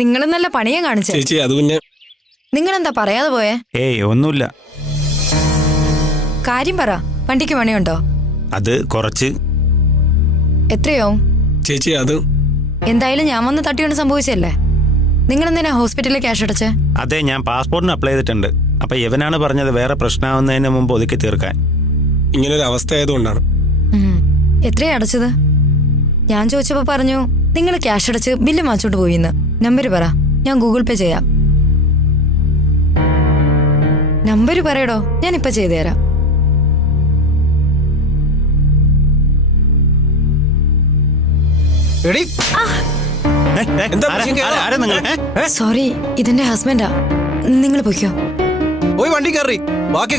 നിങ്ങളും നല്ല പണിയാ കാണിച്ചേ. ചേച്ചി അത് പിന്നെ നിങ്ങളെന്താ പറയാതെ പോയേ? ഏയ് ഒന്നുമില്ല. കാര്യം പറ. വണ്ടിക്ക് പണിയുണ്ടോ? അത് കുറച്ച്. എത്രയോ? ചേച്ചി അത് എന്തായാലും ഞാൻ വന്ന് തട്ടിയോണ്ട് സംഭവിച്ചല്ലേ. നിങ്ങൾ എന്തിനാ ഹോസ്പിറ്റലിൽ ക്യാഷ് അടച്ചേ? അതെ, ഞാൻ പാസ്പോർട്ടിന് അപ്ലൈ ചെയ്തിട്ടുണ്ട്. അപ്പൊ ഇവനാണ് പറഞ്ഞത് വേറെ പ്രശ്നമാവുന്നതിന് മുമ്പ് ഒതുക്കി തീർക്കാൻ. ഇങ്ങനൊരു അവസ്ഥ ആയതുകൊണ്ടാണ്. എത്രയാ അടച്ചത്? ഞാൻ ചോദിച്ചപ്പോ പറഞ്ഞു നിങ്ങൾ ക്യാഷ് അടച്ച് ബില്ല് വാങ്ങിച്ചോണ്ട് പോയിന്ന്. നമ്പർ പറ, ഞാൻ ഗൂഗിൾ പേ ചെയ്യാം. നമ്പർ പറയടോ, ഞാൻ ഇപ്പൊ ചെയ്തുതരാം. സോറി, ഇതെന്റെ ഹസ്ബൻഡാ. നിങ്ങൾ പൊയ്ക്കോ. പോയി വണ്ടി കയറി ബാക്കി